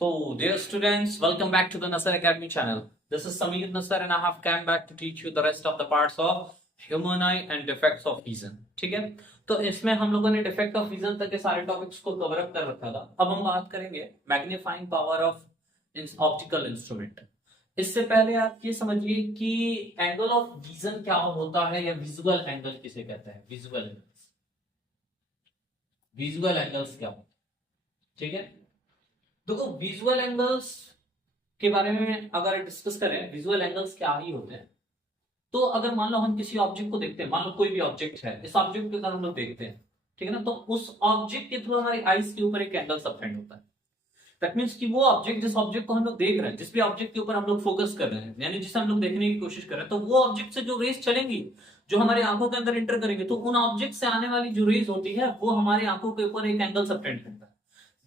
So, dear students, welcome back to the Nasser Academy channel. This is Sameer Nasser and I have come back to teach you the rest of the parts of human eye and defects of vision. ठीक है, तो इसमें हम लोगों ने defect of vision तक के सारे टॉपिक्स को कवर अप कर रखा था. अब हम बात करेंगे magnifying power of optical instrument. इससे पहले आप ये समझिए कि एंगल ऑफ विजन क्या होता है या विजुअल एंगल किसे कहते हैं. विजुअल एंगल्स क्या होता है. ठीक है, देखो विजुअल एंगल्स के बारे में अगर डिस्कस करें, विजुअल एंगल्स क्या ही होते हैं. तो अगर मान लो हम किसी ऑब्जेक्ट को देखते हैं, मान लो कोई भी ऑब्जेक्ट है, इस ऑब्जेक्ट को अगर हम लोग देखते हैं, ठीक है ना, तो उस ऑब्जेक्ट के थ्रू हमारी आईज के ऊपर एक एंगल सबटेंड होता है. दैट मींस कि वो ऑब्जेक्ट, जिस ऑब्जेक्ट को हम लोग देख रहे हैं, जिस भी ऑब्जेक्ट के ऊपर हम लोग फोकस कर रहे हैं, यानी जिसे हम लोग देखने की कोशिश कर रहे हैं, तो वो ऑब्जेक्ट से जो रेस चलेंगी, जो हमारी आंखों के अंदर इंटर करेंगे, तो उन ऑब्जेक्ट से आने वाली जो रेस होती है वो हमारी आंखों के ऊपर एक एंगल सबटेंड करता है.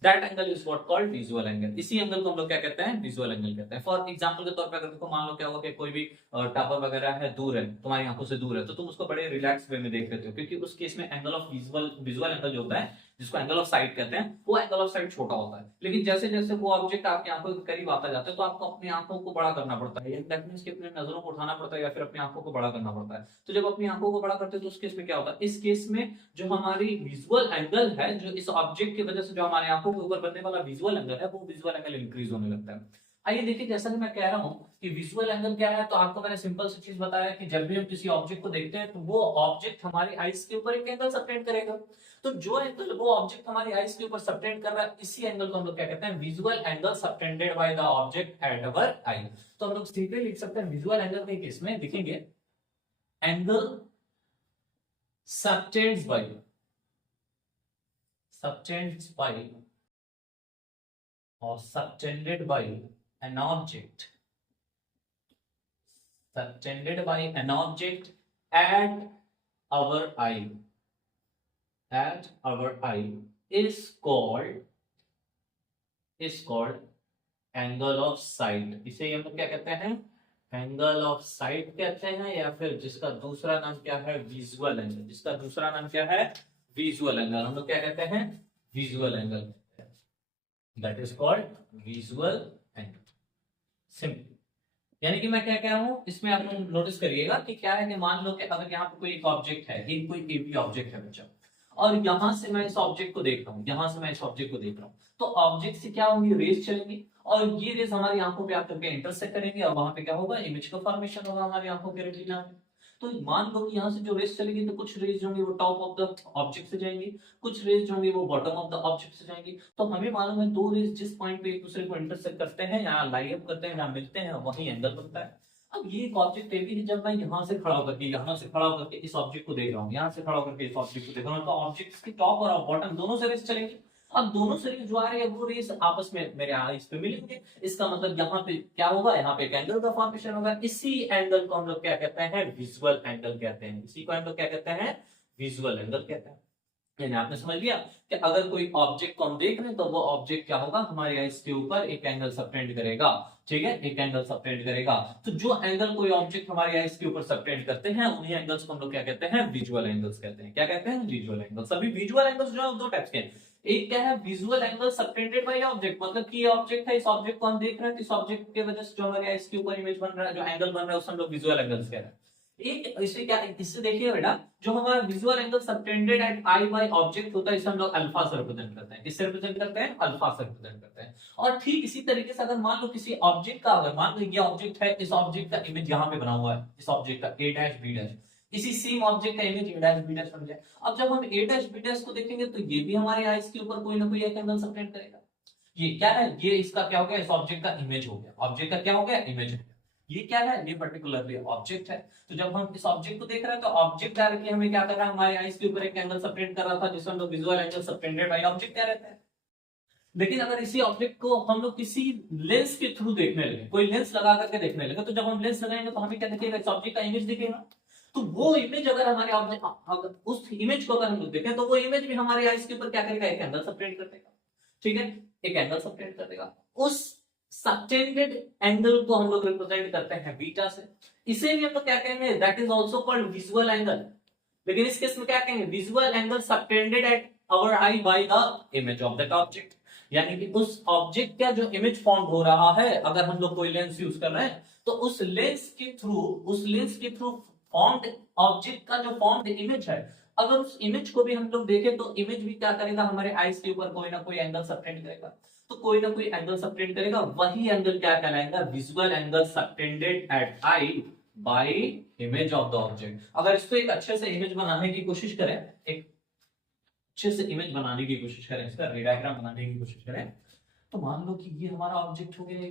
That angle is what called visual angle. इसी एंगल को हम लोग क्या कहते हैं, विजुअल एंगल कहते हैं. फॉर एग्जांपल के तौर पे अगर देखो, मान लो क्या होगा कि कोई भी टावर वगैरह है, दूर है, तुम्हारी आंखों से दूर है, तो तुम उसको बड़े रिलैक्स वे में देख लेते हो, क्योंकि उस केस में एंगल ऑफ विजुअल एंगल जो होता है, जिसको एंगल ऑफ साइट कहते हैं, वो एंगल ऑफ साइट छोटा होता है. लेकिन जैसे जैसे वो ऑब्जेक्ट आपकी आंखों के करीब आता जाता है, तो आपको अपनी आंखों को बड़ा करना पड़ता है. दैट मींस कि अपने नजरों को उठाना पड़ता है या फिर अपनी आंखों को बड़ा करना पड़ता है. तो जब अपनी आंखों को बड़ा करते हैं, तो उस केस में क्या होता है, इस केस में जो हमारी विजुअल एंगल है, जो इस ऑब्जेक्ट की वजह से जो हमारे आंखों के ऊपर बनने वाला विजुअल एंगल है, वो विजुअल एंगल इंक्रीज होने लगता है. आइए देखिए, जैसा कि मैं कह रहा हूं कि विजुअल एंगल क्या है, तो आपको मैंने सिंपल सी चीज बताया कि जब भी हम किसी ऑब्जेक्ट को देखते हैं, तो वो ऑब्जेक्ट हमारी आईज के ऊपर एक एंगल सबटेंड करेगा. तो जो एंगल वो ऑब्जेक्ट हमारी आईज के ऊपर सबटेंड कर रहा है, इसी एंगल को हम लोग क्या कहते हैं, visual angle subtended by the object at our eye. तो हम लोग सीधे लिख सकते हैं विजुअल एंगल के केस में लिखेंगे angle subtends by or subtended by an object at our eye is called angle of sight. इसे हम लोग क्या कहते हैं, एंगल ऑफ साइट कहते हैं, या फिर जिसका दूसरा नाम क्या है, विजुअल एंगल. जिसका दूसरा नाम क्या है, विजुअल एंगल. हम लोग क्या कहते हैं, visual angle. That is called visual angle. Simple. यानी कि मैं क्या कह रहा हूं, इसमें आप लोग नोटिस करिएगा कि क्या है कि मान लो कि अगर यहाँ पे कोई एक ऑब्जेक्ट है, ये कोई एबी ऑब्जेक्ट है बच्चा, और यहां से मैं इस ऑब्जेक्ट को देख रहा हूं, तो ऑब्जेक्ट से क्या होंगी, रेस चलेंगी, और ये रेस हमारी आंखों पे आकर के इंटरसेक्ट करेंगे, और वहां पे क्या होगा, इमेज का फॉर्मेशन होगा हमारी आंखों के रेटिना में. तो मान लो कि यहाँ से जो रेस चलेगी, तो कुछ रेस जो होंगी वो टॉप ऑफ द ऑब्जेक्ट से जाएंगी, कुछ रेस जो होंगी वो बॉटम ऑफ द ऑब्जेक्ट से जाएंगी. तो हमें मालूम है दो रेस जिस पॉइंट पे एक दूसरे को इंटरसेक्ट करते हैं, यहाँ लाइन अप करते हैं, यहाँ मिलते हैं, वही एंगल बनता है. अब ये एक ऑब्जेक्ट है, जब मैं यहाँ से खड़ा होकर इस ऑब्जेक्ट को देख रहा हूँ, यहाँ से खड़ा होकर इस ऑब्जेक्ट को देख रहा हूँ, तो ऑब्जेक्ट की टॉप और बॉटम दोनों से रेस चलेंगी. अब दोनों से जो आ रहे हैं वो रेस आपस में मेरे आईज पे मिलेंगे. इसका मतलब यहाँ पे क्या होगा, यहाँ पे एक एंगल का फॉर्मेशन होगा. इसी एंगल को हम लोग क्या कहते हैं, विजुअल एंगल कहते हैं. इसी को हम लोग क्या कहते हैं, विजुअल एंगल कहते हैं. यानी आपने समझ लिया कि अगर कोई ऑब्जेक्ट को हम देख रहे हैं, तो वो ऑब्जेक्ट क्या होगा, हमारी आईज के ऊपर एक एंगल सबटेंड करेगा. ठीक है, एक एंगल सबटेंड करेगा. तो जो एंगल कोई ऑब्जेक्ट हमारी आईज के ऊपर सबटेंड करते हैं, उन्हीं एंगल्स को हम लोग क्या कहते हैं, विजुअल एंगल्स कहते हैं. क्या कहते हैं, विजुअल एंगल्स. सभी विजुअल एंगल्स जो है दो टाइप्स के हैं. एक क्या है, visual angle subtended by object, मतलब कि ये ऑब्जेक्ट है, इस ऑब्जेक्ट को हम देख रहे हैं, तो इस ऑब्जेक्ट की वजह से जो हमारे आईज के ऊपर इमेज बन रहा है, जो एंगल बन रहा है, उसे हम लोग विजुअल एंगल्स कह रहे हैं. एक इसे क्या, इससे देखिए बेटा, जो हमारा visual angle subtended at eye by object होता है, इसे हम लोग अल्फा से रिप्रेजेंट करते हैं. किससे रिप्रेजेंट करते हैं, अल्फा से रिप्रेजेंट करते हैं. और ठीक इसी तरीके से अगर मान लो किसी ऑब्जेक्ट का, अगर मान लो ये ऑब्जेक्ट है, इस ऑब्जेक्ट का इमेज यहाँ पे बना हुआ है, इस ऑब्जेक्ट का ए डैश बी डैश, इसी सेम ऑब्जेक्ट का image A dash B dash बन जाए. अब जब हम ए डैश बी डैश को देखेंगे, तो ये भी हमारे आईज के ऊपर कोई ना कोई एक एंगल सबटेंड करेगा. ये क्या है, ये इसका क्या हो गया, इस ऑब्जेक्ट का इमेज हो गया. ऑब्जेक्ट का क्या हो गया, इमेज हो गया. ये क्या है, ये पर्टिकुलरली ऑब्जेक्ट है. तो जब हम इस ऑब्जेक्ट को देख रहे हैं, तो ऑब्जेक्ट डायरेक्टली हमें क्या कर रहा है, हमारे आईज के ऊपर एक एंगल सबटेंड कर रहा था, जिसे हम लोग visual angle subtended by object कह रहे हैं. लेकिन अगर इसी ऑब्जेक्ट को हम लोग किसी लेंस के थ्रू देखने लगे, कोई लेंस लगा करके देखने लगे, तो जब हम लेंस लगाएंगे, तो हमें क्या दिखेगा, इस ऑब्जेक्ट का इमेज दिखेगा. तो वो इमेज अगर हमारे ऑब्जेक्ट, अगर उस इमेज को अगर हम लोग देखें, तो वो इमेज भी हमारे आईज के ऊपर क्या करेगा, एक एंगल सबटेंड कर देगा. ठीक है, एक एंगल सबटेंड कर देगा. उस सबटेंडेड एंगल को हम लोग रिप्रेजेंट करते हैं बीटा से. इसे भी हम लोग क्या कहेंगे, that is also called visual angle. लेकिन इस केस में क्या कहेंगे, visual angle subtended at our eye by the image of that object. यानी कि उस ऑब्जेक्ट का जो इमेज फॉर्म हो रहा है, अगर हम लोग कोई लेंस यूज कर रहे हैं तो उस लेंस के थ्रू फॉर्म्ड ऑब्जेक्ट का जो फॉर्म्ड इमेज है, अगर उस इमेज को भी हम लोग देखें तो इमेज भी क्या करेगा, हमारे आईज के ऊपर कोई ना कोई एंगल सबटेंड करेगा। तो कोई ना कोई एंगल सबटेंड करेगा, वही एंगल क्या कहलाएगा, visual angle subtended at eye by image of the object. अगर इसको एक अच्छे से इमेज बनाने की कोशिश करें, एक अच्छे से इमेज बनाने की कोशिश करें, इसका रे डायग्राम बनाने की कोशिश करें, तो मान लो कि ये हमारा ऑब्जेक्ट हो गया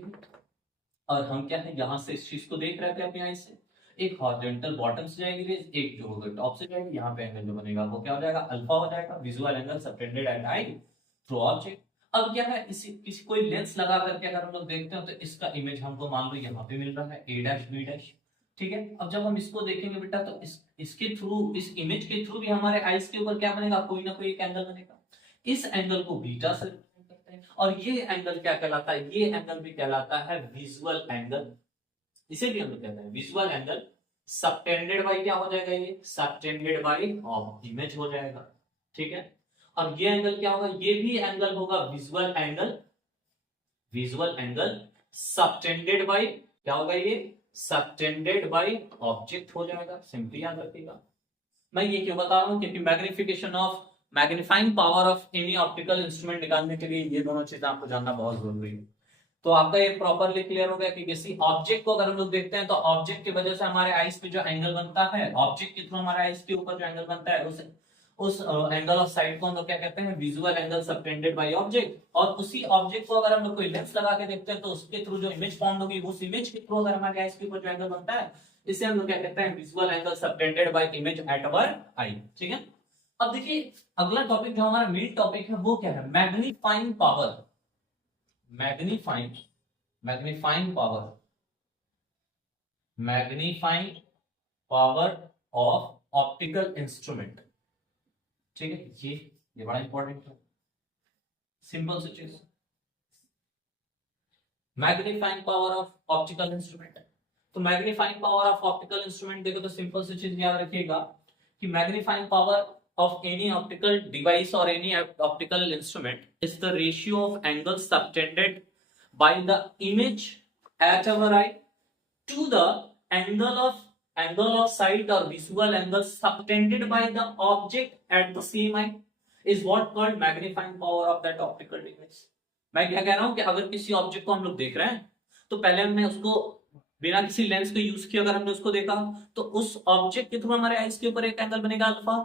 और हम क्या है, यहां से इस चीज को देख रहे थे अपनी आई से। एक हॉरिजॉन्टल बॉटम से जाएगी रेज, एक जो होगा टॉप से जाएगी, यहाँ पे एंगल जो बनेगा वो क्या हो जाएगा, अल्फा हो जाएगा, visual angle subtended at I through object. अब क्या है, किसी कोई लेंस लगा करके अगर हम लोग देखते हैं तो इसका इमेज हमको मान लो यहाँ पे मिल रहा है ए डैश बी डैश, ठीक है। अब जब हम इसको देखेंगे बेटा तो इसके थ्रू, इस इमेज के थ्रू भी हमारे आईज के ऊपर क्या बनेगा, कोई ना कोई एक एंगल बनेगा। इस एंगल को बीटा से करते हैं और ये एंगल क्या कहलाता है, ये एंगल भी कहलाता है विजुअल एंगल। इसे भी हम लोग कहते हैं विजुअल एंगल सबटेंडेड बाय, क्या हो जाएगा, ये सबटेंडेड बाय ऑफ इमेज हो जाएगा, ठीक है। और ये एंगल क्या होगा, ये भी एंगल होगा विजुअल एंगल सबटेंडेड बाय, क्या होगा ये, सबटेंडेड बाय ऑब्जेक्ट हो जाएगा। सिंपली याद रखिएगा। मैं ये क्यों बता रहा हूं, क्योंकि magnifying power of any optical instrument निकालने के लिए ये दोनों चीजें आपको जानना बहुत जरूरी है। तो आपका ये प्रॉपरली क्लियर हो गया कि किसी ऑब्जेक्ट को अगर हम लोग देखते हैं तो ऑब्जेक्ट की वजह से हमारे आईज पे जो एंगल बनता है, ऑब्जेक्ट के थ्रू हमारे आईज के ऊपर जो एंगल बनता है, उस एंगल ऑफ साइड को हम लोग क्या कहते हैं, visual angle subtended by object. और उसी ऑब्जेक्ट को अगर हम लोग कोई लेंस लगा के देखते हैं तो उसके थ्रू जो इमेज फॉर्म होगी, उस इमेज के थ्रू अगर हमारे आईज के ऊपर जो एंगल बनता है, इसे हम लोग क्या कहते हैं, visual angle subtended by image at our eye, ठीक है। अब देखिए अगला टॉपिक जो हमारा मेन टॉपिक है वो क्या है, magnifying power. Magnifying power of optical instrument, ठीक है। ये बड़ा इंपॉर्टेंट है, सिंपल सी चीज, magnifying power of optical instrument. तो magnifying power of optical instrument देखो तो सिंपल सी चीज याद रखिएगा कि magnifying power of any optical device or any optical instrument is the ratio of angles subtended by the image at our eye to the angle of sight or visual angle subtended by the object at the same eye is what called magnifying power of that optical device। मैं क्या कह रहा हूं कि अगर किसी object को हम लोग देख रहे हैं तो पहले हमने उसको बिना किसी लेंस को यूज किया, अगर हमने उसको देखा तो उस ऑब्जेक्ट के थ्रू हमारे आईज के ऊपर एक एंगल बनेगा अल्फा,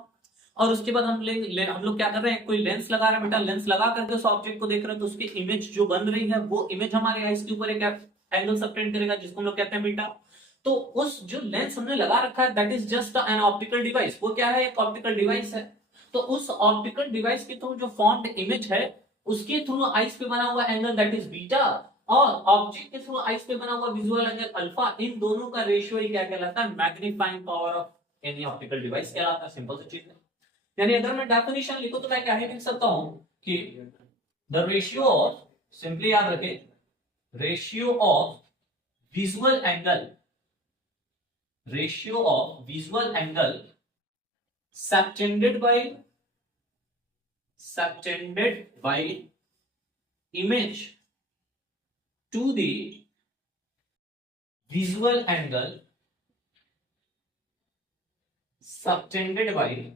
और उसके बाद हम लोग क्या कर रहे हैं, कोई लेंस लगा रहे हैं बेटा, लेंस लगा करके उस ऑब्जेक्ट को देख रहे हैं तो उसकी इमेज जो बन रही है वो इमेज हमारे आईज के ऊपर एक एंगल सबटेंड करेगा जिसको हम लोग कहते हैं बीटा। तो उस जो लेंस हमने लगा रखा है that is just an optical device, वो क्या है, एक ऑप्टिकल डिवाइस है। तो उस ऑप्टिकल डिवाइस के थ्रू जो फॉर्म्ड इमेज है उसके थ्रू आईज पे बना हुआ एंगल दैट इज बीटा, और ऑब्जेक्ट के थ्रू आईज पे बना हुआ विजुअल एंगल अल्फा, इन दोनों का रेशियो ही क्या कहलाता है, magnifying power of any optical device कहलाता है। सिंपल सी चीज है। यानी अगर मैं डेफिनेशन लिखूं तो मैं क्या ही लिख सकता हूं कि द रेशियो ऑफ, सिंपली याद रखें, ratio of visual angle subtended by image to the visual angle subtended by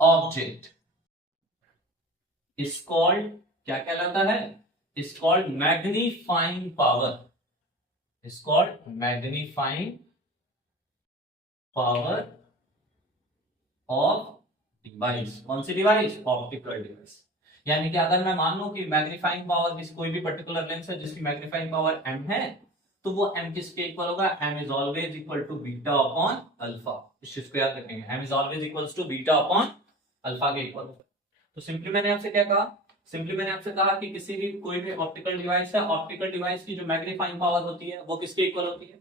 object is called, क्या कहलाता है, is called magnifying power, is called magnifying power of device. कौन सी डिवाइस, ऑप्टिकल डिवाइस। यानी कि अगर मैं मान लूं कि मैग्नीफाइंग पावर कोई भी पर्टिकुलर लेंस है जिसकी मैग्नीफाइंग पावर m है, तो वो m किसके इक्वल होगा, m is always equal to beta upon alpha. इस चीज को याद रखेंगे, m is always equals to beta upon alpha के इक्वल होगा। तो सिंपली मैंने आपसे क्या कहा, सिंपली मैंने आपसे कहा कि किसी भी कोई भी ऑप्टिकल डिवाइस है, ऑप्टिकल डिवाइस की जो मैग्नीफाइंग पावर होती है वो किसके इक्वल होती है,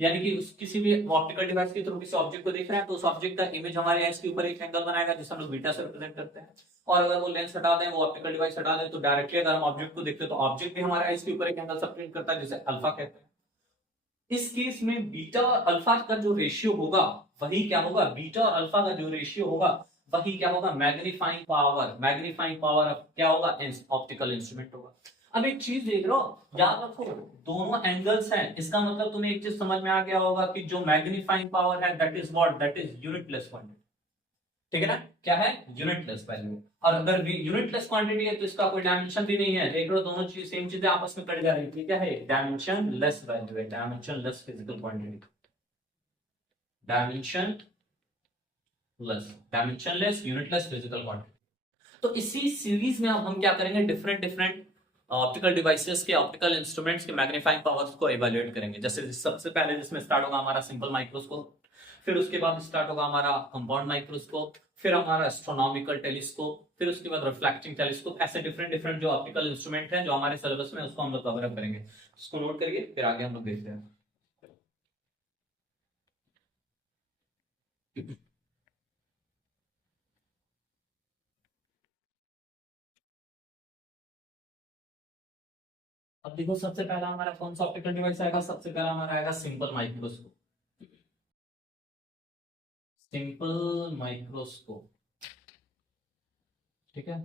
यानी कि किसी भी ऑप्टिकल डिवाइस के थ्रू किसी ऑब्जेक्ट को देख रहे हैं तो उस ऑब्जेक्ट का इमेज हमारे आईज के ऊपर एक एंगल बनाएगा जिसे हम लोग बीटा से रिप्रेजेंट करते हैं। और अगर वो लेंस हटा दें, वो ऑप्टिकल डिवाइस हटा दें, तो डायरेक्टली अगर हम ऑब्जेक्ट को देखते हैं तो ऑब्जेक्ट भी हमारे आईज के ऊपर एक एंगल सबटेंड करता है जिसे अल्फा कहते हैं। इस केस में बीटा और अल्फा का जो रेशियो होगा वही क्या होगा, बीटा और अल्फा का जो रेशियो होगा वही क्या होगा, मैग्नीफाइंग पावर। मैग्नीफाइंग पावर क्या होगा, ऑप्टिकल इंस्ट्रूमेंट होगा। अब एक चीज देख रहे हो, याद रखो दोनों एंगल्स हैं, इसका मतलब तुम्हें एक चीज समझ में आ गया होगा कि जो मैग्नीफाइंग पावर है that is what, that is unitless quantity. ठीक है ना, क्या है, यूनिटलेस वैल्यू। और अगर यूनिटलेस क्वांटिटी है तो इसका कोई डायमेंशन भी नहीं है। देख लो दोनों चीज सेम चीजें आपस में कट जा रही है। क्या है, डायमेंशन लेस वैल्यू है, dimension less physical quantity, dimension less unitless physical quantity. तो इसी सीरीज में अब हम क्या करेंगे, डिफरेंट डिफरेंट ऑप्टिकल डिवाइसेस के, ऑप्टिकल इंस्ट्रूमेंट्स के मैग्नीफाइंग पावर्स को इवैल्यूएट करेंगे। जैसे सबसे पहले जिसमें स्टार्ट होगा हमारा सिंपल माइक्रोस्कोप, फिर उसके बाद स्टार्ट होगा हमारा कंपाउंड माइक्रोस्कोप, फिर हमारा एस्ट्रोनॉमिकल टेलीस्कोप, फिर उसके बाद रिफ्लेक्टिंग टेलीस्कोप। ऐसे डिफरेंट डिफरेंट जो ऑप्टिकल इंस्ट्रूमेंट हैं जो हमारे सिलेबस में, उसको हम लोग कवर अप करेंगे। उसको नोट करिए, फिर आगे हम लोग देखते हैं। अब देखो सबसे पहला हमारा कौन सा ऑप्टिकल डिवाइस आएगा, सबसे पहला हमारा आएगा सिंपल माइक्रोस्कोप। सिंपल माइक्रोस्कोप, ठीक है।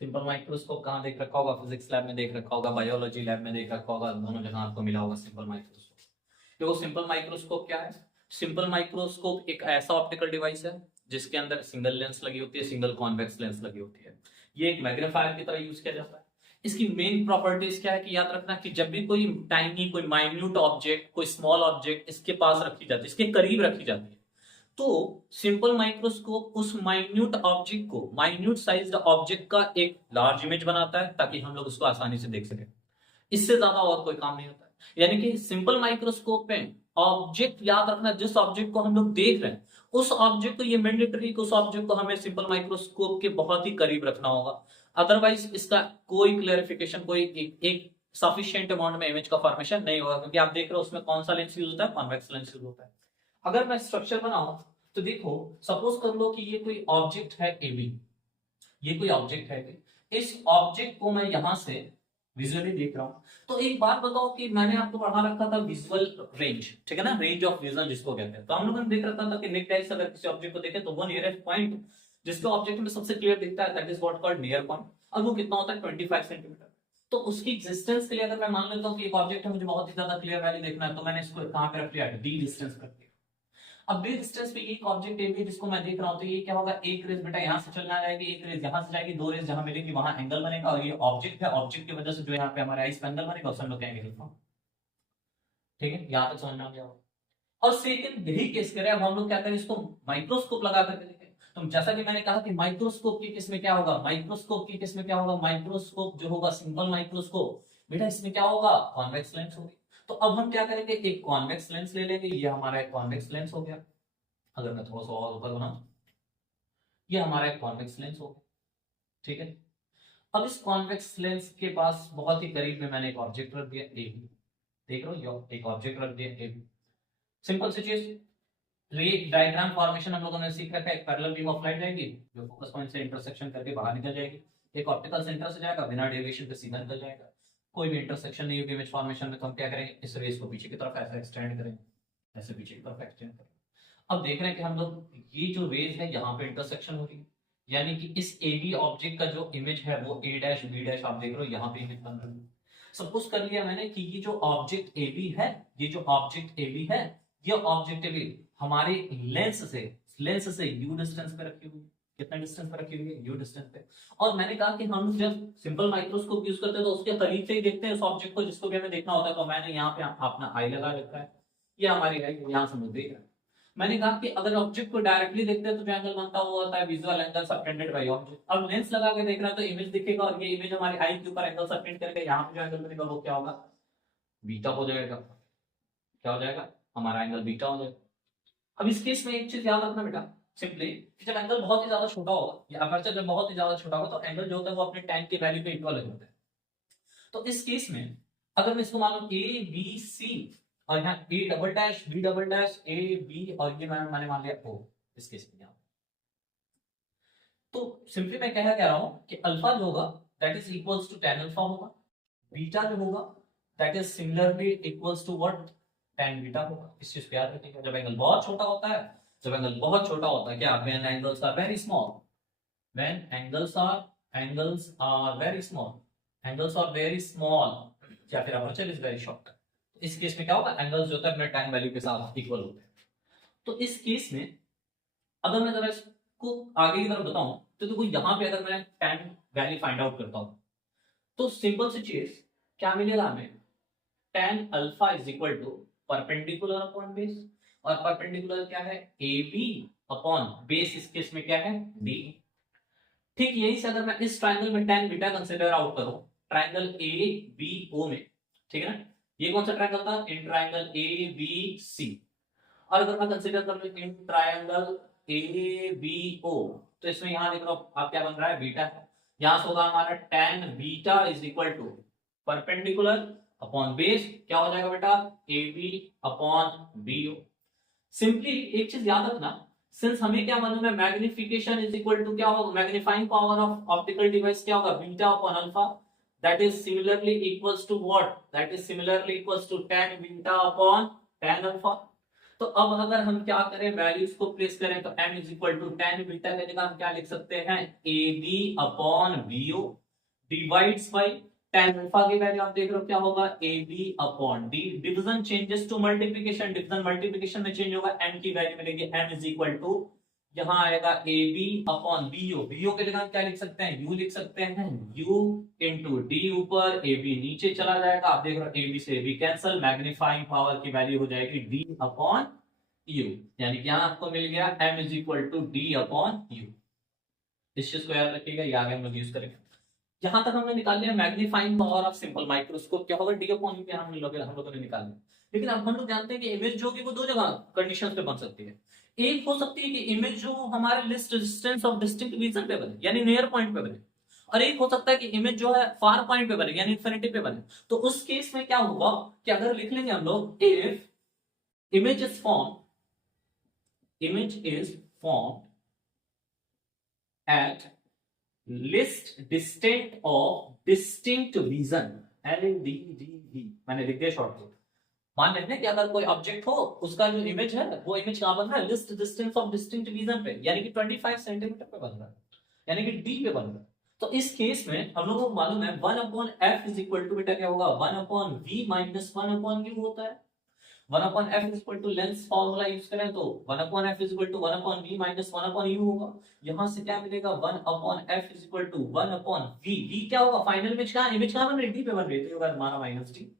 सिंपल माइक्रोस्कोप कहाँ देख रखा होगा, फिजिक्स लैब में देख रखा होगा, बायोलॉजी लैब में देख रखा होगा, दोनों जगह आपको मिला होगा सिंपल माइक्रोस्कोप। देखो सिंपल माइक्रोस्कोप क्या है, सिंपल माइक्रोस्कोप एक ऐसा ऑप्टिकल डिवाइस है जिसके अंदर सिंगल लेंस लगी होती है, सिंगल कॉन्वेक्स लेंस लगी होती है। ये एक मैग्नीफायर की तरह यूज किया जाता है। इसकी मेन प्रॉपर्टीज क्या है कि याद रखना कि जब भी कोई टाइनी, कोई माइन्यूट ऑब्जेक्ट, कोई स्मॉल ऑब्जेक्ट इसके पास रखी जाती है, इसके करीब रखी जाती है, तो सिंपल माइक्रोस्कोप उस माइन्यूट ऑब्जेक्ट को, माइन्यूट साइज्ड ऑब्जेक्ट का एक लार्ज इमेज बनाता है ताकि हम लोग उसको आसानी से देख सकें। इससे ज्यादा और कोई काम नहीं होता है। यानी कि सिंपल माइक्रोस्कोप में ऑब्जेक्ट, याद रखना जिस ऑब्जेक्ट को हम लोग देख रहे हैं उस ऑब्जेक्ट को, ये मैंडेटरी उस ऑब्जेक्ट को हमें सिंपल माइक्रोस्कोप के बहुत ही करीब रखना होगा। अदरवाइज इसका कोई क्लेरिफिकेशन, कोई एक सफिशिएंट अमाउंट में इमेज का फॉर्मेशन नहीं होगा। क्योंकि आप देख रहे हो उसमें कौन सा लेंस यूज होता है, कॉन्वेक्स लेंस यूज होता है। अगर मैं स्ट्रक्चर बनाऊं तो देखो, सपोज कर लो कि ये कोई ऑब्जेक्ट है AB, ये कोई ऑब्जेक्ट है AB। इस ऑब्जेक्ट को मैं यहां से विजुअली देख रहा हूं। तो एक बात बताओ कि मैंने आपको पढ़ा रखा था विजुअल रेंज, ठीक है ना, रेंज ऑफ विजन जिसको कहते हैं। तो हम लोगों ने देख रखा था कि नेक टाइस अगर किसी ऑब्जेक्ट को देखें तो वो नियरेस्ट पॉइंट जिसको ऑब्जेक्ट में सबसे क्लियर दिखता है that is what called near point. अब वो कितना होता है, 25 सेंटीमीटर। तो उसकी एग्जिस्टेंस के लिए अगर मैं मान लेता हूँ कि एक ऑब्जेक्ट है, मुझे बहुत ही ज्यादा क्लियर वैल्यू देखना है, तो मैंने इसको कहां पे रख लिया, डी डिस्टेंस पर। अब बी डिस्टेंस पे एक ऑब्जेक्ट ए भी जिसको मैं देख रहा हूं, तो ये क्या होगा, एक रेज बेटा यहां से चलना जाएगी, एक रेज यहां से जाएगी, दो रेज जहां मिलेंगी वहां एंगल बनेगा। और ये ऑब्जेक्ट है, ऑब्जेक्ट की वजह से जो यहाँ पे हमारे आइस पे एंगल बनेगा उसे हम लोग कहेंगे अल्फा। ठीक है, यहां तक समझ में आ गया। और सेकंड यही केस करें, अब हम लोग क्या करें, इसको माइक्रोस्कोप लगा करके देखें। तो जैसा कि मैंने कहा कि माइक्रोस्कोप की केस में क्या होगा, माइक्रोस्कोप की केस में क्या होगा, माइक्रोस्कोप जो होगा सिंपल माइक्रोस्कोप, बेटा इसमें क्या होगा, कॉन्वेक्स लेंस होगी। तो अब हम क्या करेंगे, एक कॉन्वेक्स लेंस ले लेंगे, ये हमारा एक कॉन्वेक्स लेंस हो गया। अगर मैं थोड़ा सा और ऊपर बनाऊं, ये हमारा एक कॉन्वेक्स लेंस हो गया, ठीक है। अब इस कॉन्वेक्स लेंस के पास बहुत ही करीब में मैंने एक ऑब्जेक्ट रख दिया ए बी, देख रहे हो, एक ऑब्जेक्ट रख दिया ए बी। सिंपल सी चीज, रे डायग्राम फॉर्मेशन हम लोगों ने सीख रखा है। एक पैरेलल बीम ऑफ लाइट जाएगी जो फोकस पॉइंट से इंटरसेक्शन करके बाहर निकल जाएगी, एक ऑप्टिकल सेंटर से जाएगा, बिना डेविएशन के सीधा निकल जाएगा। कोई भी इंटरसेक्शन नहीं होगी इमेज फॉर्मेशन में, तो हम क्या करेंगे, इस रेस को पीछे की तरफ ऐसे एक्सटेंड करेंगे, ऐसे पीछे की तरफ एक्सटेंड करेंगे। अब देख रहे हैं कि हम लोग ये जो रेज है यहाँ पे इंटरसेक्शन हो रही है, यानी कि इस ए बी ऑब्जेक्ट का जो इमेज है वो ए डैश बी डैश, आप देख रहे हो यहाँ पे इमेज बन रही है। सपोज कर लिया मैंने कि ये जो ऑब्जेक्ट ए बी है, ये जो ऑब्जेक्ट ए बी है, ये ऑब्जेक्ट ए बी हमारे लेंस से यू डिस्टेंस पे रखी हुई है। कितना डिस्टेंस पे रखी हुई है, यू डिस्टेंस पे। और मैंने कहा कि हम जब सिंपल माइक्रोस्कोप यूज करते हैं तो उसके करीब से ही देखते हैं उस ऑब्जेक्ट को जिसको भी हमें देखना होता है। तो मैंने यहाँ पे अपना आई लगा रखा है, ये हमारी आई यहाँ से मुझे देख रहा है। मैंने कहा कि अगर ऑब्जेक्ट को डायरेक्टली देखते हैं तो जो एंगल बनता है वो होता है visual angle subtended by object. अब लेंस लगा के देख रहा है तो इमेज दिखेगा, और ये इमेज हमारी आई के ऊपर एंगल सबटेंड करके यहाँ पे जो एंगल बनेगा वो क्या होगा, बीटा हो जाएगा। क्या हो जाएगा, हमारा एंगल बीटा हो जाएगा। अब इस केस में एक चीज याद रखना बेटा, सिंपली कि जब एंगल बहुत ही ज्यादा छोटा होगा या अपर्चर जब बहुत ही ज्यादा छोटा होगा तो एंगल जो होता है वो अपने tan की वैल्यू पे इक्वल हो जाता है। तो इस केस में अगर मैं इसको मानूं ए बी सी, और यहाँ A double dash B double dash A B, और ये मैंने मान लिया ओ, इस केस में यहाँ, तो सिंपली मैं कहना कह रहा हूं कि अल्फा जो होगा that is equals to tan alpha होगा, बीटा जो होगा that is similarly equals to what, tan beta होगा। इस चीज को याद रखिएगा, जब एंगल बहुत छोटा होता है जब एंगल बहुत छोटा होता है क्या, when angles are very small, when angles are very small, angles are very small, या फिर अपर्चर इज वेरी शॉर्ट, इस केस में क्या होगा, एंगल्स जो होता है अपने tan वैल्यू के साथ इक्वल होते हैं। तो इस केस में अगर मैं जरा इसको आगे की तरफ बताऊं तो देखो यहाँ पे अगर मैं tan वैल्यू फाइंड आउट करता हूं तो सिंपल सी चीज क्या मिलेगा हमें, tan alpha is equal to perpendicular upon base, और परपेंडिकुलर क्या है, ए बी अपॉन बेस, इस केस में क्या है, डी। ठीक यही से अगर मैं इस ट्राइंगल में tan बीटा कंसीडर आउट करूं, ट्राइंगल ए बी ओ में, ठीक है ना, ये कौन सा ट्राइंगल था, in triangle A B C, और अगर मैं कंसीडर कर लूं in triangle A B O, तो इसमें यहां देख लो आप क्या बन रहा है, बीटा है, यहां से होगा हमारा tan beta is equal to perpendicular upon base, क्या हो जाएगा बेटा, A B upon B O. Simply एक चीज याद रखना, सिंस हमें क्या मालूम है, मैग्निफिकेशन इज इक्वल टू क्या होगा, magnifying power of optical device क्या होगा, beta upon alpha, that is similarly equals to what, that is similarly equals to tan beta upon tan alpha. तो अब अगर हम क्या करें, वैल्यूज को प्लेस करें तो m is equal to tan beta की जगह हम क्या लिख सकते हैं, A B upon B O divides by tan alpha की वैल्यू आप देख रहे हो क्या होगा, A B upon D, division changes to multiplication, division multiplication में चेंज होगा, m की वैल्यू मिलेगी m इज इक्वल टू, यहां आएगा A B upon B O, B O की जगह क्या लिख सकते हैं, u लिख सकते हैं, u इंटू डी ऊपर, ए बी नीचे चला जाएगा, आप देख रहे हो ए बी से A B cancel, magnifying power की वैल्यू हो जाएगी d अपॉन u, यानी कि यहां आपको मिल गया m is equal to D upon u। इस चीज को याद रखिएगा, ये आगे हम लोग यूज करेंगे। जहां तक हमने निकाल लिया magnifying power of simple microscope, क्या होगा, डी अपॉन यू, हम लोगों ने निकाल लिया। लेकिन अब हम लोग जानते हैं कि इमेज जो होगी वो दो जगह कंडीशंस पे बन सकती है, एक हो सकती है कि इमेज जो हमारे least distance of distinct region पे बने यानी नियर पॉइंट पे बने, और एक हो सकता है कि इमेज जो है फार पॉइंट पे बने यानी इन्फिनिटी पे बने। तो उस केस में क्या होगा कि अगर लिख लेंगे हम लोग, if image is form, image is form at least distant of distinct region, LDDV मैंने लिख दिया शॉर्ट। मान लेते हैं कि अगर कोई ऑब्जेक्ट हो, उसका जो इमेज है वो इमेज कहां बन रहा है, least distance of distinct region पे, यानी कि 25 सेंटीमीटर पे बन रहा है, यानी कि डी पे बन रहा है। तो इस केस में हम लोगों को मालूम है 1 upon F is equal to बेटा क्या होगा, 1 upon V minus 1 upon U होता है। 1 upon F is equal to lens formula use करें तो 1 upon F is equal to 1 upon V minus 1 upon U होगा। यहां से क्या मिलेगा, 1 upon F is equal to 1 upon V, V क्या होगा, फाइनल इमेज कहां बन रही है, डी पे बन रही है, तो होगा हमारा minus D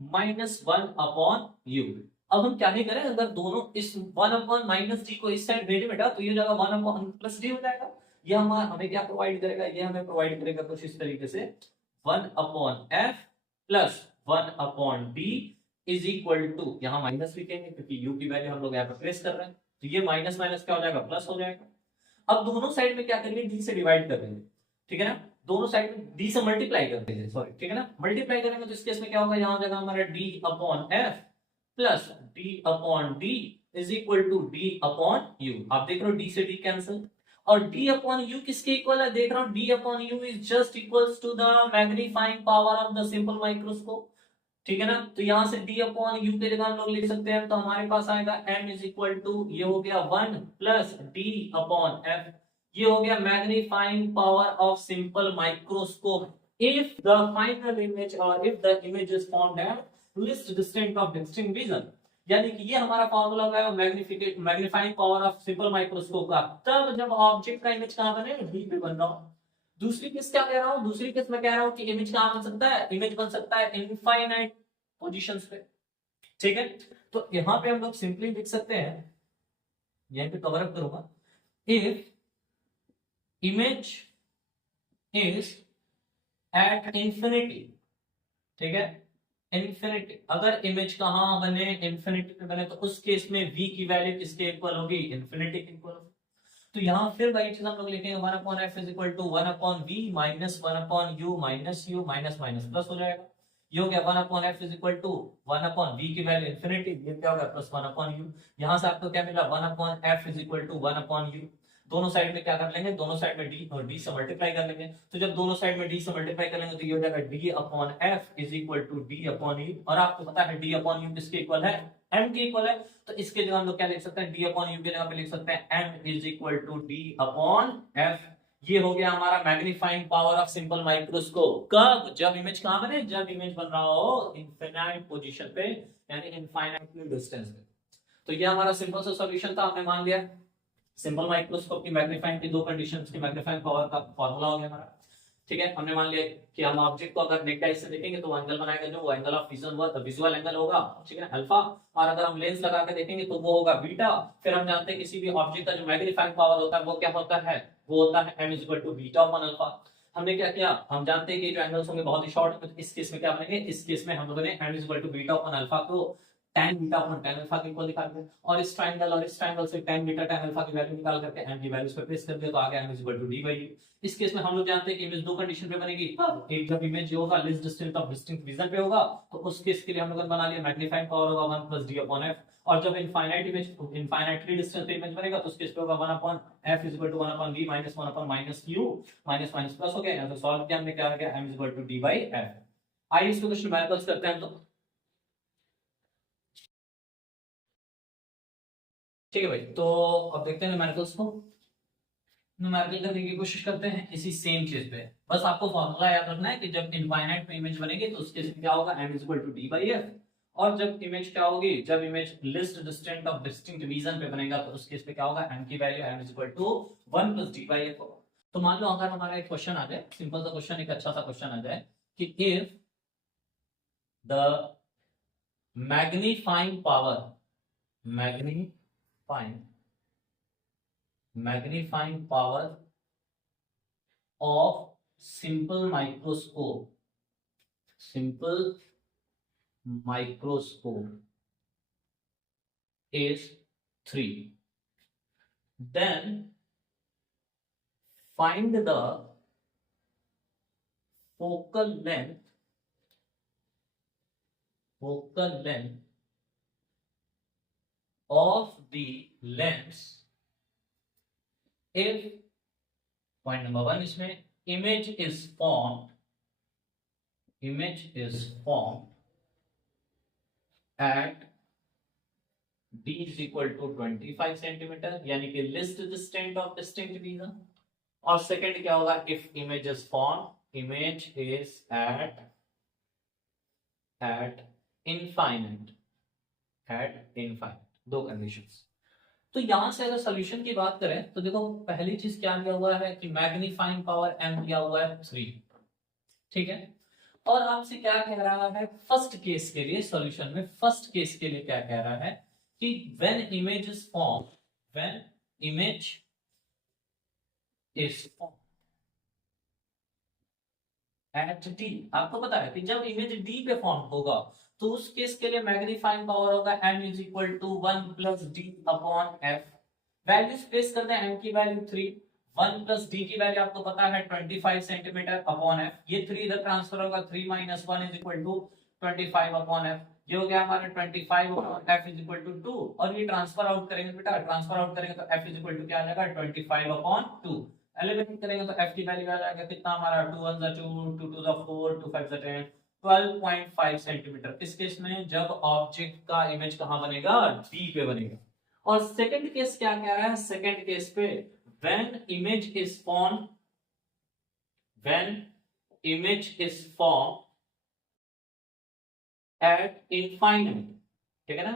minus 1 upon you. अब हम क्या नहीं करें, अगर दोनों इस 1 अपॉन माइनस डी को इस साइड भेजे बेटा तो ये जाएगा 1 अपॉन प्लस डी हो जाएगा। ये हमें क्या प्रोवाइड करेगा, ये हमें प्रोवाइड करेगा कुछ इस तरीके से 1 upon F plus 1 upon D is equal to, यहां माइनस लिखेंगे क्योंकि यू की वैल्यू हम लोग यहाँ पे प्लेस कर रहे हैं, तो ये माइनस माइनस क्या हो जाएगा, प्लस हो जाएगा। अब दोनों साइड में क्या करेंगे, डी से डिवाइड कर देंगे, ठीक है ना, दोनों साइड में डी से मल्टीप्लाई कर देंगे, सॉरी ठीक है ना, मल्टीप्लाई करेंगे तो इस केस में क्या होगा, यहां जाएगा हमारा D upon F plus D upon D is equal to D upon U. आप देख रहे हो डी से डी कैंसिल, और d अपॉन यू किसके इक्वल है, देख रहा हूं d upon U is just equals to the magnifying power of the simple microscope, ठीक है ना। तो यहां से d अपॉन यू के जगह हम लोग लिख सकते हैं, तो हमारे पास आएगा m इज इक्वल टू, ये हो गया 1 प्लस d अपॉन f, ये हो गया magnifying power of simple microscope if the final image और if the image is formed at least distant of distinct region, यानी कि ये हमारा फार्मूला है magnifying power of simple microscope का, तब जब ऑब्जेक्ट का इमेज कहां बने, डी पे बन रहा हूं। दूसरी केस क्या कह रहा हूं, दूसरी केस में कह रहा हूं कि इमेज कहां बन सकता है, इमेज बन सकता है इनफाइनाइट पोजीशंस पे, ठीक है। तो यहां पे हम लोग सिंपली लिख सकते हैं, यहां पे कवर अप करूंगा, if image is at infinity, ठीक है, इंफिनिटी, अगर इमेज कहां बने, इंफिनिटी पे बने, तो उस केस में v की वैल्यू किसके इक्वल होगी, इंफिनिटी के इक्वल होगी। तो यहां फिर वही चीज हम लोग लिखेंगे 1 upon f is equal to 1 upon v minus 1 upon u minus minus plus हो जाएगा, ये हो गया 1 upon f is equal to 1 upon v की वैल्यू इंफिनिटी, ये क्या होगा प्लस 1 अपॉन u। यहां से आपको क्या मिला, 1 upon f is equal to 1 upon u, दोनों साइड में क्या कर लेंगे, दोनों साइड में d और d से मल्टीप्लाई कर लेंगे, तो जब दोनों साइड में d से मल्टीप्लाई कर लेंगे तो ये हो जाएगा d upon f is equal to d upon u, और आपको पता है d अपॉन u किसके इक्वल है, m के इक्वल है, तो इसके जगह हम लोग क्या लिख सकते हैं, d अपॉन u की जगह पे लिख सकते हैं m is equal to d upon f। ये हो गया हमारा magnifying power of simple microscope. कब? जब इमेज कहां बने, जब इमेज बन रहा हो इनफिनाइट पोजीशन पे, यानी इनफाइनाइटली डिस्टेंस पे। तो ये हमारा सिंपल सा सॉल्यूशन था, हमने मान लिया सिंपल माइक्रोस्कोप की मैग्नीफाइंग की दो कंडीशंस की मैग्नीफाइंग पावर का फार्मूला हो गया हमारा। ठीक है, हमने मान लिया कि हम ऑब्जेक्ट को अगर नेक डाइस से देखेंगे तो वो एंगल बनाएगा जो वो एंगल ऑफ विजुअल एंगल होगा, ठीक है, अल्फा। और अगर हम लेंस लगा के देखेंगे तो वो होगा बीटा। फिर हम जानते हैं किसी भी ऑब्जेक्ट का जो मैग्नीफाइंग पावर होता है वो क्या होता है, वो होता है m equal to beta upon alpha. हमने क्या किया, हम जानते हैं कि जो एंगल्स होंगे बहुत ही शॉर्ट, तो इस केस में क्या बनेंगे, इस केस में हम लोगों ने m equal to beta upon alpha को tan beta upon tan alpha के इक्वल निकाल दिया, और इस ट्रायंगल से tan बीटा tan अल्फा की वैल्यू निकाल करके m की वैल्यू इस पे प्लेस कर दिया, तो आ गया m equal to d by u। इस केस में हम लोग जानते हैं कि इमेज दो कंडीशन पे बनेगी। एक जब इमेज होगा less distance of distinct vision पे होगा, तो उस केस के लिए हम लोगों ने बना लिया मैग्नीफाइंग पावर होगा 1 प्लस d अपॉन f। और जब इनफाइनाइट इमेज इनफाइनाइटली डिस्टेंस पे इमेज बनेगा तो उस केस पे होगा 1 upon f is equal to 1 upon v minus 1 upon minus u, minus minus plus हो गया। यहां से सॉल्व किया हमने, क्या आ गया m is equal to d by f। आइए इसको कुछ न्यूमेरिकल्स करते हैं हम लोग। ठीक है भाई, तो अब देखते हैं न्यूमेरिकल्स को। न्यूमेरिकल करने की कोशिश करते हैं इसी सेम चीज पे। बस आपको फॉर्मूला याद रखना है कि जब इनफाइनाइट पे इमेज बनेगी तो उसके लिए क्या होगा, m is equal to d by f। और जब इमेज क्या होगी, जब image least distant of distinct vision पे बनेगा तो उस केस पे क्या होगा, m की value m is equal to 1 plus d by f होगा। तो मान लो अगर हमारा एक क्वेश्चन आ जाए, सिंपल सा क्वेश्चन, एक अच्छा सा क्वेश्चन आ जाए कि if the magnifying power magnifying power of simple microscope is 3, then find the focal length of the lens if point number 1 इसमें image is formed at d is equal to 25 centimetre, यानी कि least distant of distinct vision। और second क्या होगा, if image is at infinite, दो conditions. तो यहां से अगर सॉल्यूशन की बात करें तो देखो पहली चीज क्या दिया हुआ है कि मैग्नीफाइंग पावर m दिया हुआ है 3, ठीक है। और आपसे क्या कह रहा है फर्स्ट केस के लिए, सॉल्यूशन में फर्स्ट केस के लिए क्या कह रहा है कि when image is form at d, आपको पता है कि जब इमेज d पे फॉर्म होगा तो उस केस के लिए मैग्नीफाइंग पावर होगा m is equal to 1 plus d upon f। Values place करते हैं, m की वैल्यू 3, 1 प्लस d की वैल्यू आपको पता है 25 सेंटीमीटर अपॉन f। ये 3 इधर ट्रांसफर होगा, 3 minus 1 is equal to 25 upon f। ये हो गया हमारा 25 upon f is equal to 2। और ये ट्रांसफर आउट करेंगे बेटा, ट्रांसफर आउट करेंगे तो f इज इक्वल टू क्या आ जाएगा, 25 अपॉन 2। एलिमिनेट करेंगे तो f की वैल्यू आ जाएगा कितना हमारा, 2 1 2 2 2 4 2 5 10, 12.5 सेंटीमीटर। इस केस में जब ऑब्जेक्ट का इमेज कहां बनेगा, d पे बनेगा। और सेकंड केस क्या कह रहा है, सेकंड केस पे when image is formed at infinite, ठीक है ना,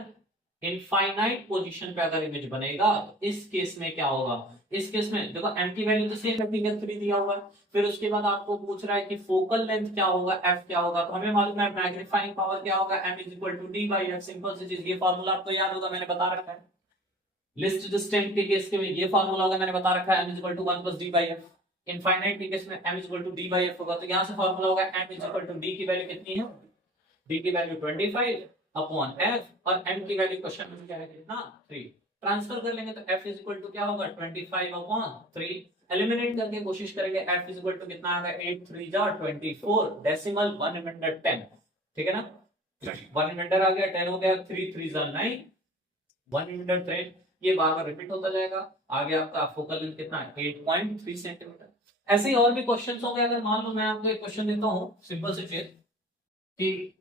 इनफाइनाइट पोजीशन पे अगर इमेज बनेगा तो इस केस में क्या होगा, इस केस में देखो m की वैल्यू तो सेम है, 3 दिया हुआ है। फिर उसके बाद आपको पूछ रहा है कि फोकल लेंथ क्या होगा, f क्या होगा। तो हमें मालूम है मैग्नीफाइंग पावर क्या होगा, m is equal to d by f। Simple सी चीज, ये फार्मूला आपको याद होगा, मैंने बता रखा है। लिस्ट डिस्टेंट के केस के में ये फार्मूला होगा, मैंने बता रखा है, m is equal to 1 plus d by f। Infinite के केस में m is equal to d by f होगा। तो यहां से फार्मूला होगा m is equal to d की वैल्यू कितनी है, d की वैल्यू 25 अपॉन f, और m की वैल्यू क्वेश्चन में क्या है कितना, 3। ट्रांसफर कर लेंगे तो f इज इक्वल टू क्या होगा, 25 अपॉन 3। एलिमिनेट करके कोशिश करेंगे, f इज इक्वल टू कितना आएगा, 8 3 जा 24, डेसिमल 110, ठीक है ना। 100 आ गया, 10 हो गया, 3 3 जा 9, 103। ये बार बार रिपीट होता जाएगा। आगे आपका फोकल लेंथ कितना है, 8.3 सेंटीमीटर। ऐसे ही और भी क्वेश्चंस होंगे। अगर मान लो मैं आपको एक क्वेश्चन देता हूं, सिंपल से चीज कि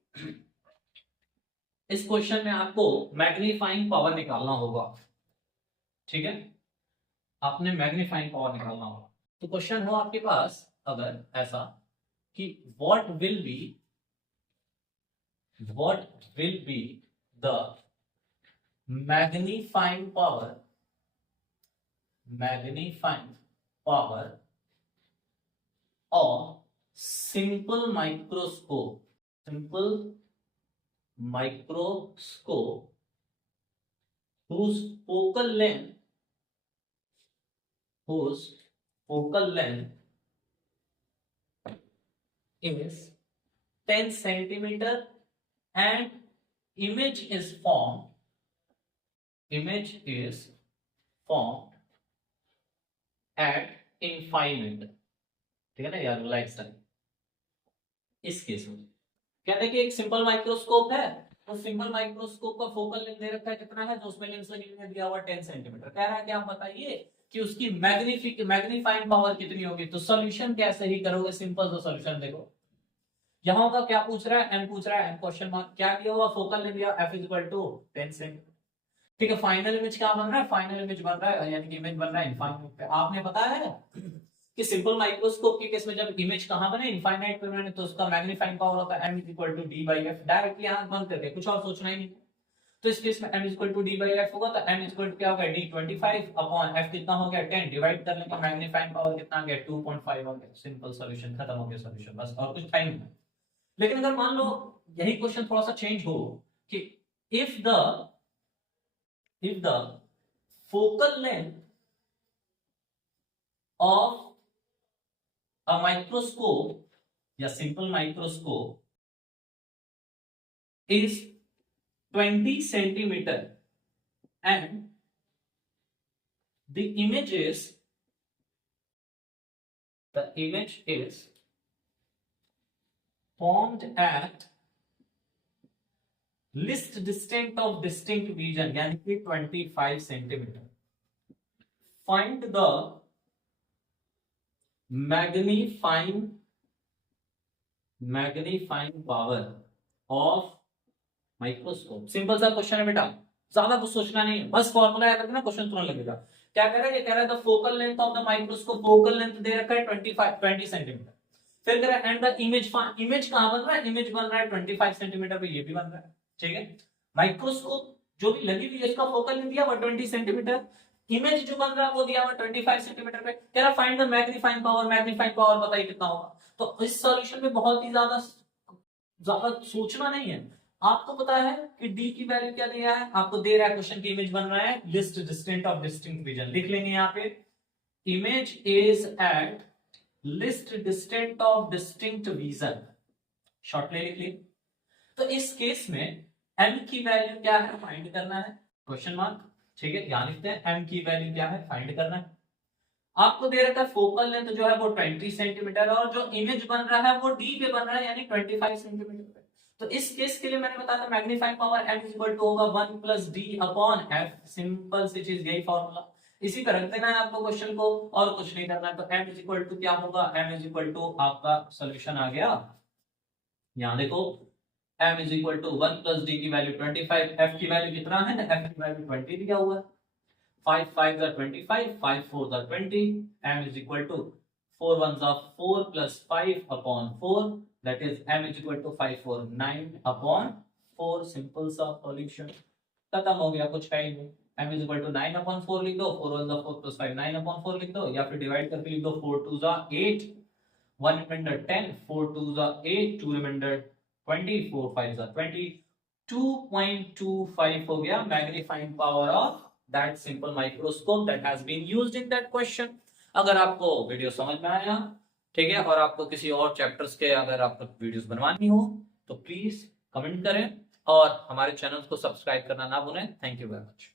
इस क्वेश्चन में आपको मैग्नीफाइंग पावर निकालना होगा, ठीक है, आपने मैग्नीफाइंग पावर निकालना होगा। तो क्वेश्चन हो आपके पास अगर ऐसा कि what will be the magnifying power of simple microscope whose focal length is 10 centimeter and image is formed at infinite, ठीक है ना यार, लाइक टाइम। इस केस में कहते हैं कि एक सिंपल माइक्रोस्कोप है, तो सिंपल माइक्रोस्कोप का फोकल लेंथ दे रखा है कितना है, जो उसमें लेंस लगी हुई है दिया हुआ 10 सेंटीमीटर। कह रहा है कि आप बताइए कि उसकी मैग्नीफाइंग पावर कितनी होगी। तो सॉल्यूशन कैसे ही करोगे, सिंपल सा सॉल्यूशन देखो, यहां का क्या पूछ रहा है, एम पूछ रहा है, एम क्वेश्चन मार्क, क्या दिया हुआ, फोकल लेंथ दिया f इक्वल टू 10 सेंटीमीटर, ठीक है। फाइनल इमेज क्या बन रहा है, फाइनल इमेज बन रहा है, यानी कि इमेज बन रहा है इनफाइनाइट पे। आपने बताया है कि सिंपल माइक्रोस्कोप के केस में जब इमेज कहां बने, इनफाइनाइट पे बने, तो उसका मैग्नीफाइंग पावर होता है m equal to d by f। Directly यहां बंद करके कुछ और सोचना ही नहीं। तो इस केस में m equal to d by f होगा, तो m इक्वल टू क्या होगा, d 25 अपॉन f कितना हो गया 10, डिवाइड करने पर मैग्नीफाइंग पावर कितना आ गया 2.5 हो गया। सिंपल सॉल्यूशन, खत्म हो गया सॉल्यूशन, बस और कुछ टाइम नहीं। लेकिन अगर मान लो यही क्वेश्चन थोड़ा सा चेंज हो कि if the focal length of a microscope या simple microscope is 20 centimeter and the image is formed at least distant of distinct vision यानी कि 25 centimeter. Find the magnifying power of microscope. Simple सा question है बेटा, ज्यादा कुछ सोचना नहीं है, बस फॉर्मूला याद रखना, क्वेश्चन तुरंत लगेगा। क्या कह रहा है, कह रहा है the focal length of the microscope, focal length दे रखा है 20 सेंटीमीटर, फिर कह रहा है एंड द इमेज कहां बन रहा है, इमेज बन रहा है 25 सेंटीमीटर पे, ये भी बन रहा है, ठीक है। माइक्रोस्कोप जो भी लगी हुई है इसका फोकल लेंथ दिया हुआ 20 सेंटीमीटर, इमेज जो बन रहा है वो दिया हुआ 25 सेंटीमीटर पे। कह रहा फाइंड द मैग्नीफाइंग पावर बताइए कितना होगा। तो इस सॉल्यूशन में बहुत ही ज्यादा सोचना नहीं है, आपको पता है कि d की वैल्यू क्या दिया है, आपको दे रहा है क्वेश्चन की इमेज बन रहा है list distant of distinct vision, लिख लेंगे यहाँ पे image is eight least distant of distinct vision, shortly लिख ली। तो इस केस में m की वैल्यू क्या है फाइंड करना है, क्वेश्चन मार्क, ठीक है। यहां लिखते हैं m की वैल्यू क्या है फाइंड करना है। आपको दे रखा है फोकल लेंथ जो है वो 20 सेंटीमीटर और जो इमेज बन रहा है वो d पे बन रहा है यानी 25 सेंटीमीटर पे। तो इस केस के लिए मैंने बताया था magnifying power m equal to होगा 1 plus d upon f, simple सी चीज, यही फॉर्मूला, इसी पे रख देना है आपको क्वेश्चन को और कुछ नहीं करना है। तो m इक्वल टू क्या होगा, m इक्वल टू आपका सॉल्यूशन आ गया। यहां देखो m is equal to 1 plus d की वैल्यू 25, f की वैल्यू कितना है, f की वैल्यू 20 दिया हुआ है, 5 5 are 25, 5 4 are 20, m is equal to 4 1s are 4 plus 5 upon 4, that is m is equal to 5 4 9 upon 4, simple सा solution, खत्म हो गया, कुछ है ही नहीं। m is equal to 9 upon 4 लिख दो, 4 1s are 4 plus 5 9 upon 4 लिख दो, या फिर डिवाइड करके लिख दो, 4 2s are 8, 1 remainder 10, 4 2s are 8, 2 remainder 20, 4 5s are 20, 2.25 हो गया magnifying power of that simple microscope that has been used in that question। अगर आपको वीडियो समझ में आया, ठीक है, और आपको किसी और चैप्टर्स के अगर आपको वीडियोस बनवानी हो तो प्लीज कमेंट करें और हमारे चैनल को सब्सक्राइब करना ना भूलें। Thank you very much.